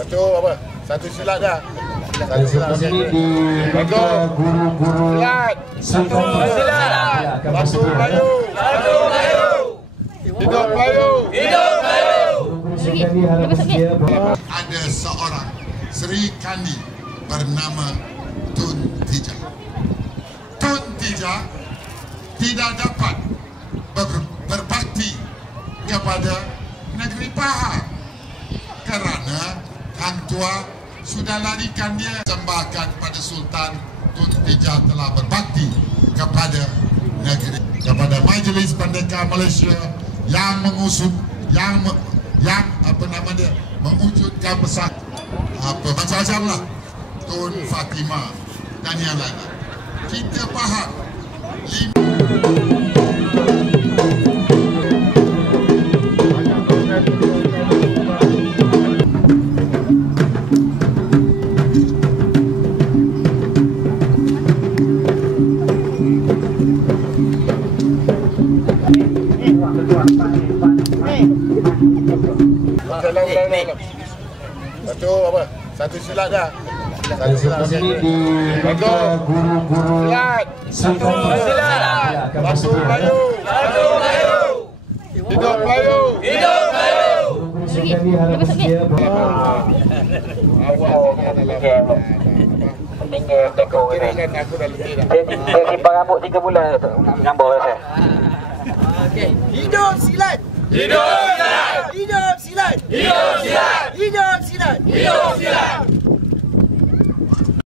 Satu apa? Satu silat dah. Satu silat. Guru-guru Silat. Satu silat. Satu Melayu. Satu Melayu. Hidup Melayu. Hidup Melayu. Ada seorang Sri Kandi bernama Tun Tija. Tun Tija tidak dapat berbakti kepada negeri Pahang kerana Hang Tua sudah larikan dia. Sembahkan pada Sultan. Tun Tija telah berbakti kepada negeri, kepada Majlis Merdeka Malaysia yang mengusung, yang apa nama dia, mewujudkan pesan apa macam-macam lah, Tun Fatimah dan yang lain. Kita faham Satu apa? Satu silat dah. Satu silat. Guru-guru Silat. Satu silat. Satu Melayu. Satu Melayu. Hidup Melayu. Hidup Melayu. Aku dah letih dah. Saya simpan rambut 3 bulan gambar saya. Okey. Hidup silat. Hidup silat. Hidup silat. Hidup silat. Hidup silat. Hidup silat.